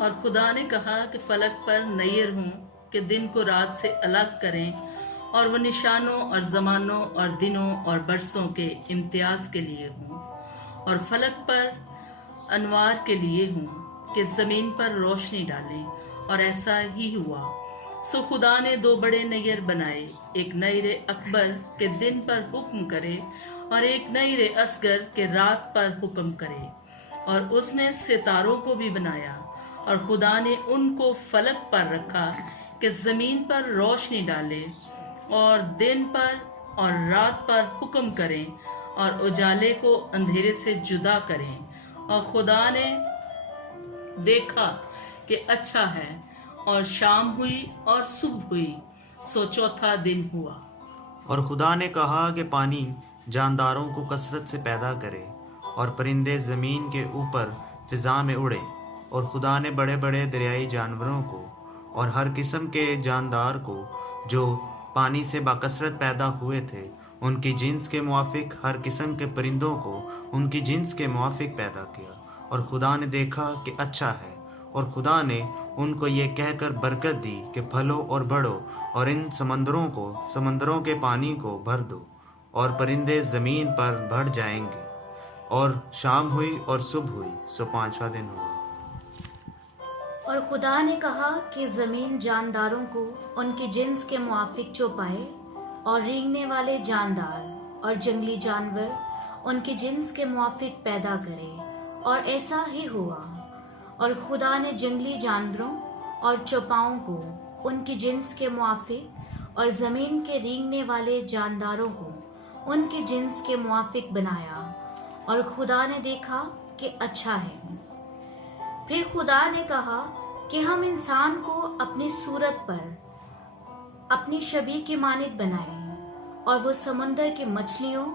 اور خدا نے کہا کہ فلک پر نیر ہوں کہ دن کو رات سے الگ کریں، اور وہ نشانوں اور زمانوں اور دنوں اور برسوں کے امتیاز کے لیے ہوں، اور فلک پر انوار کے لیے ہوں کہ زمین پر روشنی ڈالیں، اور ایسا ہی ہوا۔ سو خدا نے دو بڑے نیر بنائے، ایک نیر اکبر کہ دن پر حکم کرے، اور ایک نیر اصغر کہ رات پر حکم کرے۔ اور اس نے ستاروں کو بھی بنایا، اور خدا نے ان کو فلک پر رکھا کہ زمین پر روشنی ڈالے، اور دن پر اور رات پر حکم کریں، اور اجالے کو اندھیرے سے جدا کریں۔ اور خدا نے دیکھا کہ اچھا ہے، اور شام ہوئی اور صبح ہوئی، سو چوتھا دن ہوا۔ اور خدا نے کہا کہ پانی جانداروں کو کثرت سے پیدا کرے، اور پرندے زمین کے اوپر فضا میں اڑے۔ اور خدا نے بڑے بڑے دریائی جانوروں کو اور ہر قسم کے جاندار کو جو پانی سے باکثرت پیدا ہوئے تھے، ان کی جنس کے موافق ہر قسم کے پرندوں کو ان کی جنس کے موافق پیدا کیا۔ اور خدا نے دیکھا کہ اچھا ہے۔ اور خدا نے ان کو یہ کہہ کر برکت دی کہ پھلو اور بڑھو، اور ان سمندروں کے پانی کو بھر دو، اور پرندے زمین پر بڑھ جائیں گے۔ اور شام ہوئی اور صبح ہوئی، سو پانچواں دن ہوا۔ اور خدا نے کہا کہ زمین جانداروں کو ان کی جنس کے موافق چوپائے، اور رینگنے والے جاندار اور جنگلی جانور ان کی جنس کے موافق پیدا کرے، اور ایسا ہی ہوا۔ اور خدا نے جنگلی جانوروں اور چوپاؤں کو ان کی جنس کے موافق اور زمین کے رینگنے والے جانداروں کو ان کی جنس کے موافق بنایا، اور خدا نے دیکھا کہ اچھا ہے۔ پھر خدا نے کہا کہ ہم انسان کو اپنی صورت پر اپنی شبیہ کی مانند بنائیں، اور وہ سمندر کی مچھلیوں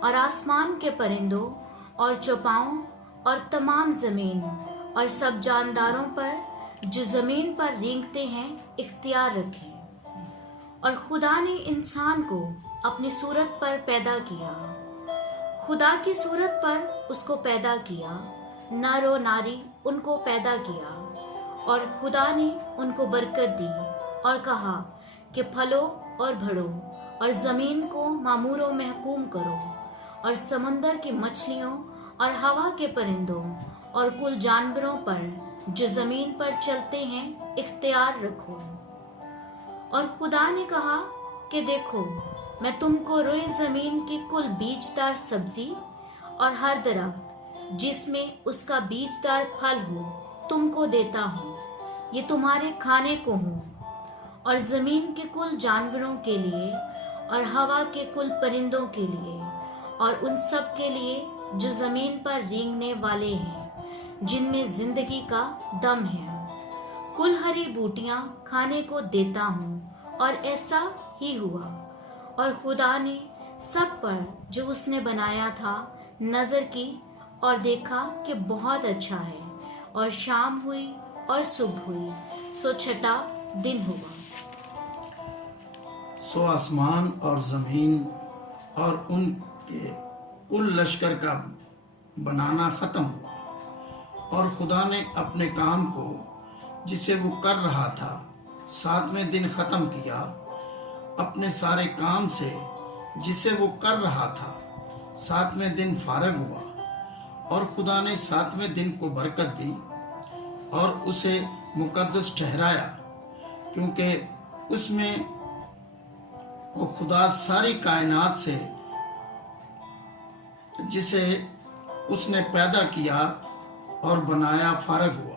اور آسمان کے پرندوں اور چوپاؤں اور تمام زمین اور سب جانداروں پر جو زمین پر رینگتے ہیں اختیار رکھیں۔ اور خدا نے انسان کو اپنی صورت پر پیدا کیا، خدا کی صورت پر اس کو پیدا کیا، نر و ناری ان کو پیدا کیا۔ اور خدا نے ان کو برکت دی اور کہا کہ پھلو اور بڑھو، اور زمین کو معمور و محکوم کرو، اور سمندر کی مچھلیوں اور ہوا کے پرندوں اور کل جانوروں پر جو زمین پر چلتے ہیں اختیار رکھو۔ اور خدا نے کہا کہ دیکھو، میں تم کو روئے زمین کی کل بیج دار سبزی اور ہر درخت جس میں اس کا بیج دار پھل ہو تم کو دیتا ہوں، یہ تمہارے کھانے کو ہوں۔ اور زمین کے کل جانوروں کے لیے اور ہوا کے کل پرندوں کے لیے اور ان سب کے لیے جو زمین پر رینگنے والے ہیں، جن میں زندگی کا دم ہے، کل ہری بوٹیاں کھانے کو دیتا ہوں۔ اور ایسا ہی ہوا۔ اور خدا نے سب پر جو اس نے بنایا تھا نظر کی، اور دیکھا کہ بہت اچھا ہے۔ اور شام ہوئی اور صبح ہوئی، سو چھٹا دن ہوا۔ سو آسمان اور زمین اور ان کے کل لشکر کا بنانا ختم ہوا، اور خدا نے اپنے کام کو جسے وہ کر رہا تھا 7ویں دن ختم کیا۔ اپنے سارے کام سے جسے وہ کر رہا تھا 7ویں دن فارغ ہوا۔ اور خدا نے 7ویں دن کو برکت دی اور اسے مقدس ٹھہرایا، کیونکہ اس میں وہ خدا ساری کائنات سے جسے اس نے پیدا کیا اور بنایا فارغ ہوا۔